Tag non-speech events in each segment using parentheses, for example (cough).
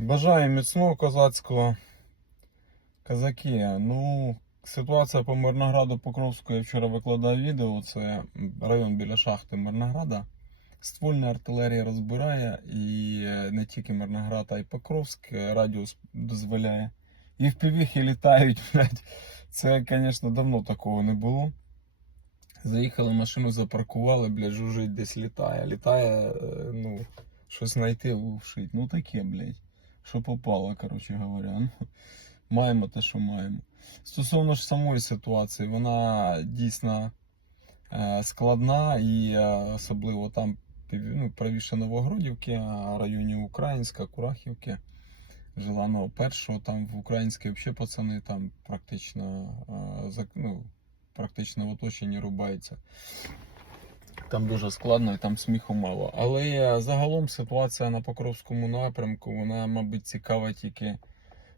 Бажаю міцного козацького. Козаки, ну, ситуація по Мирнограду Покровську я вчора викладав відео. Це район біля шахти Мирнограда. Ствольна артилерія розбирає і не тільки Мирноград, а й Покровськ радіус дозволяє. І в півіхи літають, (laughs) блядь. Це, звісно, давно такого не було. Заїхали, машину запаркували, блядь, жужить десь літає. Літає, е, ну, щось знайти, вшить. Ну таке, блядь. Що попало, коротше говоря. (laughs) Маємо те, що маємо. Стосовно ж самої ситуації, вона дійсно е, складна і е, особливо там ну, правіше Новогродівки, районі Українська, Курахівки. Желаного першого, там в українській взагалі пацани там практично, е, ну, практично в оточенні рубаються. Там дуже складно і там сміху мало. Але е, загалом ситуація на Покровському напрямку, вона, мабуть, цікава тільки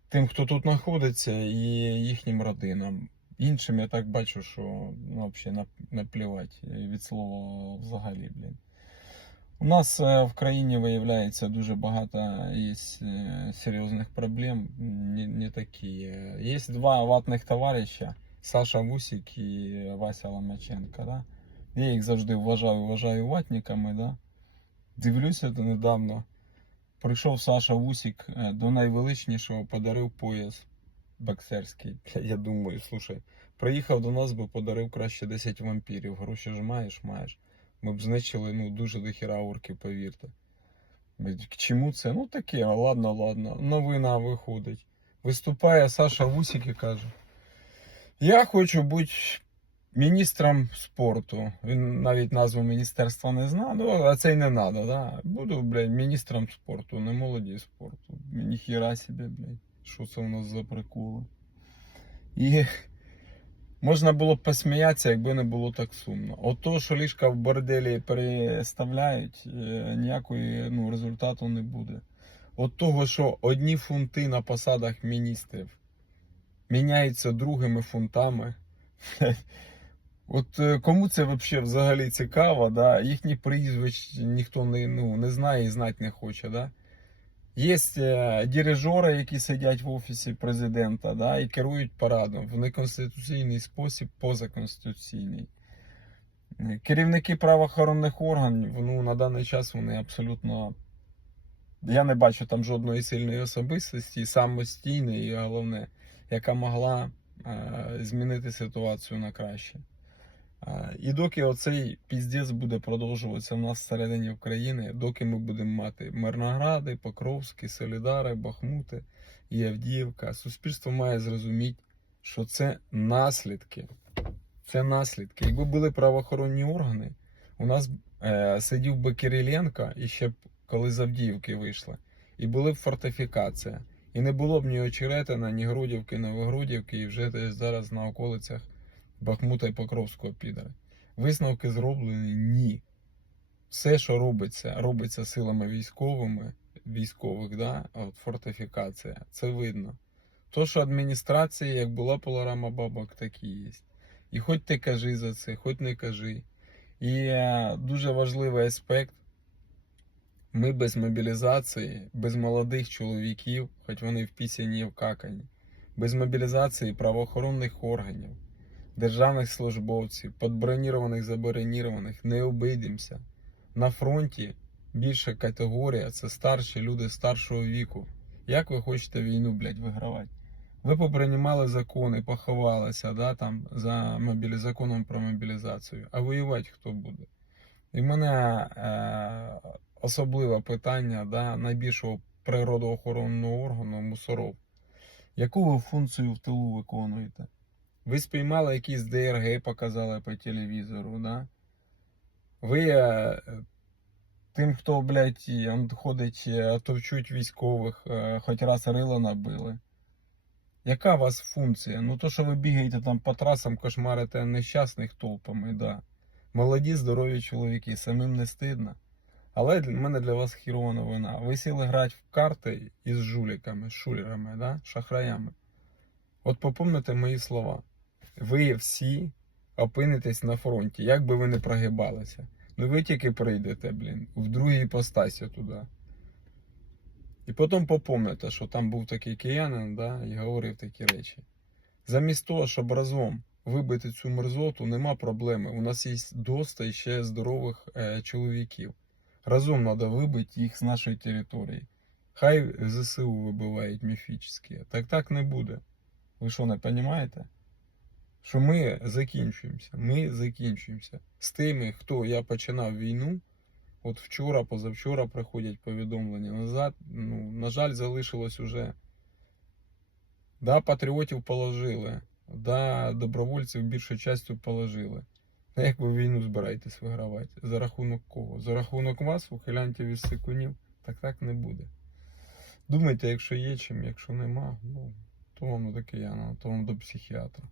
тим, хто тут знаходиться, і їхнім родинам. Іншим я так бачу, що ну, взагалі наплівати від слова взагалі, блін. У нас е, в країні виявляється дуже багато є е, серйозних проблем, не, не такі. Е, Є два ватних товариша, Саша Вусік і Вася Ломаченко. Да? Я їх завжди вважаю, вважаю ватниками. Да? Дивлюся недавно. Прийшов Саша Вусік е, до найвеличнішого, подарив пояс боксерський. (laughs) Я думаю, слушай, приїхав до нас би подарив краще 10 вампірів. Гроші ж маєш, маєш. Ми б знищили ну, дуже дохіра орків, повірте. К чому це? Ну таке, ладно, ладно. Новина виходить. Виступає Саша Вусік і каже: Я хочу бути міністром спорту. Він навіть назву міністерства не знає, ну, а це й не треба, да? Буду, блядь, міністром спорту, не молоді спорту. Ніхіра собі, блядь. Що це у нас за приколи? І можна було б посміятися, якби не було так сумно. От то, що ліжка в борделі переставляють, е, ніякої ну, результату не буде. От того, що одні фунти на посадах міністрів міняються другими фунтами. (laughs) От е, кому це вообще взагалі цікаво, да? їхні прізвищ ніхто не, ну, не знає і знати не хоче. Да? Є е, дирижери, які сидять в офісі президента да, і керують парадом в неконституційний спосіб, позаконституційний. Е, Керівники правоохоронних органів, ну, на даний час вони абсолютно. Я не бачу там жодної сильної особистості, самостійної, і головне, яка могла е, змінити ситуацію на краще. І доки оцей піздець буде продовжуватися в нас всередині України, доки ми будемо мати Мирногради, Покровські, Солідари, Бахмути і Авдіївка, суспільство має зрозуміти, що це наслідки. Це наслідки. Якби були правоохоронні органи, у нас е, сидів би Кириленко і ще б коли з Авдіївки вийшли, і були б фортифікація. І не було б ні Очеретина, ні Грудівки, Новогрудівки, і вже десь зараз на околицях Бахмута і Покровського підара. Висновки зроблені ні. Все, що робиться, робиться силами військовими, військових, да? от фортифікація, це видно. То, що адміністрація, як була пилорама бабок, так і є. І хоч ти кажи за це, хоч не кажи. І е, дуже важливий аспект. Ми без мобілізації, без молодих чоловіків, хоч вони в пісені і в какані, без мобілізації правоохоронних органів, державних службовців, подбронірованих, забронірованих, не обійдемося. На фронті більша категорія це старші люди старшого віку. Як ви хочете війну, блядь, вигравати? Ви поприймали закони, поховалися да, там, за мобілі... законом про мобілізацію, а воювати хто буде? І в мене е, особливе питання да, найбільшого природоохоронного органу мусоров. Яку ви функцію в тилу виконуєте? Ви спіймали якийсь ДРГ, показали по телевізору, да? Ви е, тим, хто, блядь, ходить, е, військових, е, хоч раз рило набили. Яка у вас функція? Ну то, що ви бігаєте там по трасам, кошмарите нещасних толпами, да. Молоді, здорові чоловіки, самим не стидно. Але в мене для вас хірова новина. Ви сіли грати в карти із жуліками, шулерами, да? шахраями. От попомните мої слова. Ви всі опинитесь на фронті, як би ви не прогибалися. Ну ви тільки прийдете, блін, в другій іпостасі туди. І потім попомните, що там був такий киянин, да, і говорив такі речі. Замість того, щоб разом вибити цю мерзоту, нема проблеми. У нас є доста ще здорових е, чоловіків. Разом треба вибити їх з нашої території. Хай ЗСУ вибивають міфічні. Так так не буде. Ви що, не розумієте? Що ми закінчуємося. Ми закінчуємося. З тими, хто я починав війну. От вчора, позавчора приходять повідомлення назад. Ну, на жаль, залишилось уже. Да, патріотів положили. Да, добровольців більшою частю положили. А як ви війну збираєтесь вигравати? За рахунок кого? За рахунок вас, ухилянтів із сикунів? Так так не буде. Думайте, якщо є чим, якщо нема, ну, то вам до кияна, то вам до психіатра.